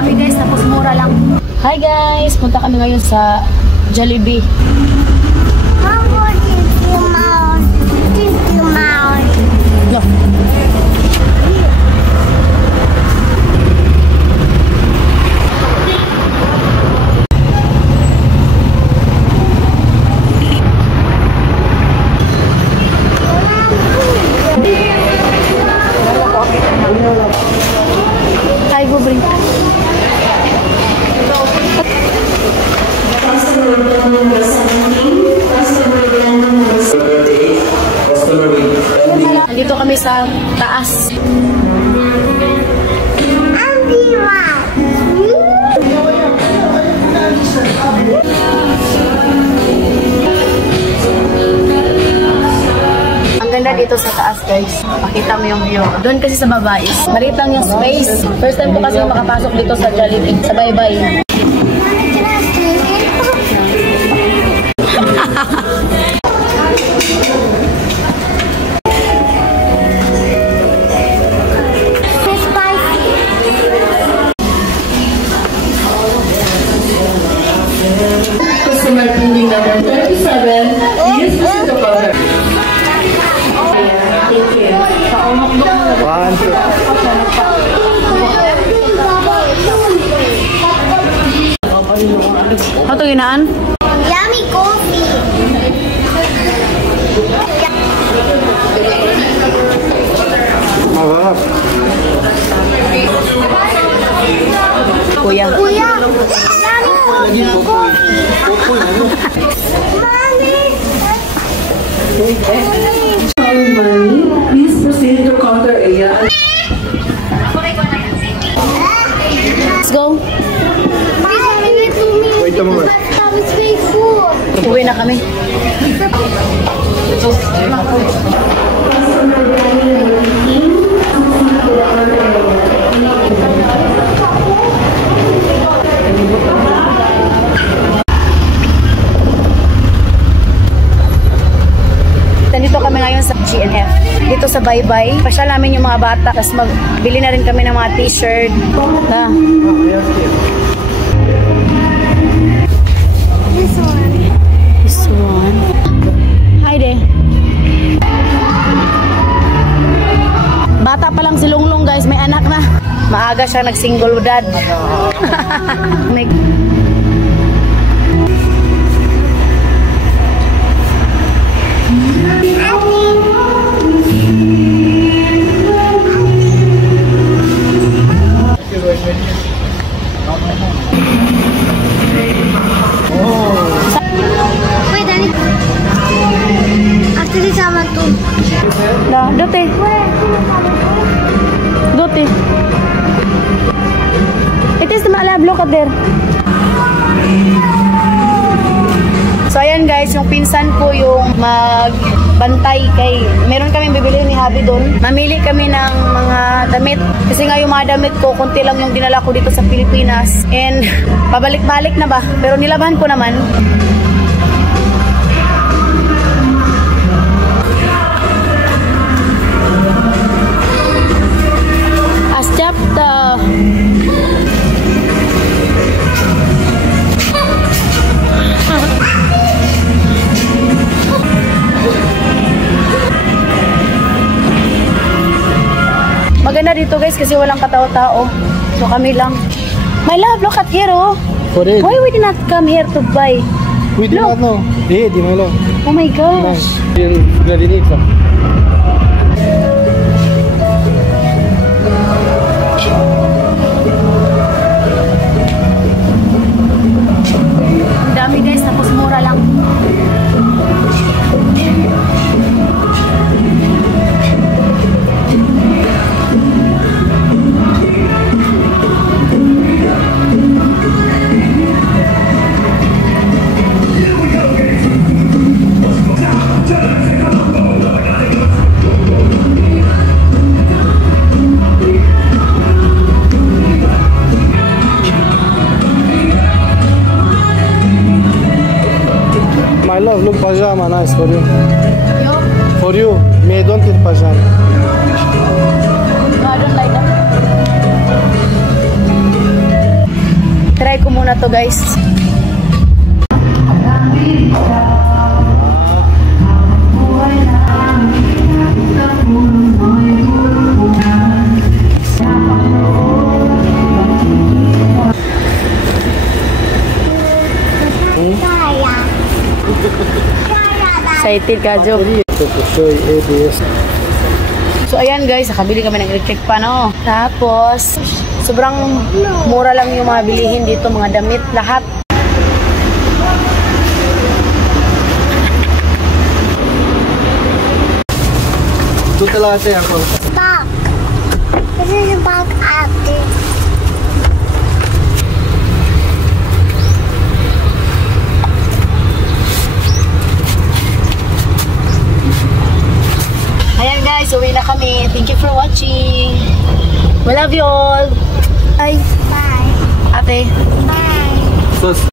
Dami guys, tapos mura lang. Hi guys, punta kami ngayon sa Jollibee. No. Hi, go bring. Nandito kami sa taas. Ang ganda dito sa taas guys. Pakita mo yung view. Doon kasi sa baba is maliit lang yung space. First time ko kasi makapasok dito sa Jollibee. Sa bye-bye. Customer pending number 37. Yes, Mr. Cover. Thank you. One, two. Ano ito ginaan? Yummy coffee. Masarap. Kuya. Kuya, yummy coffee. Money. Please proceed to counter area. Let's go. Wait a moment. Uwi na kami. Nandito kami ngayon sa GNF. Dito sa Bye-Bye. Pasyal namin yung mga bata. Tapos magbili na rin kami ng mga t-shirt. This one. This one. Hi there. Bata pa lang si Lunglong guys. May anak na. Maaga siya nag-single dad. Wait, Daddy. After this, I want to. Dote. Dote. It is the malab. Look up there. So ayan guys, yung pinsan ko yung magbantay kay meron kaming bibili ni Habi doon. Mamili kami ng mga damit kasi nga yung mga damit ko konti lang yung dinala ko dito sa Pilipinas and pabalik-balik na ba pero nilabahan ko naman. Asyapta. Maganda dito guys kasi walang katao-tao. So kami lang. My love, look at here oh. Why we did not come here to buy? We do not know. Eh, di malo. Oh my gosh. Ang dami guys, tapos mura lang. My love, look pajama, nice for you. Yo, For you, me don't eat pajama. no, I don't like that. Try ko muna to guys. Excited ka, Jo. Ito po siya, ABS. So, ayan guys, nakabili kami ng electric pan, oh. Tapos, sobrang mura lang yung mga bilihin dito, mga damit, lahat. Ito talaga tayo ako. Bag. This is a bag ate. Ayan guys, uwi na kami. Thank you for watching. We love you all.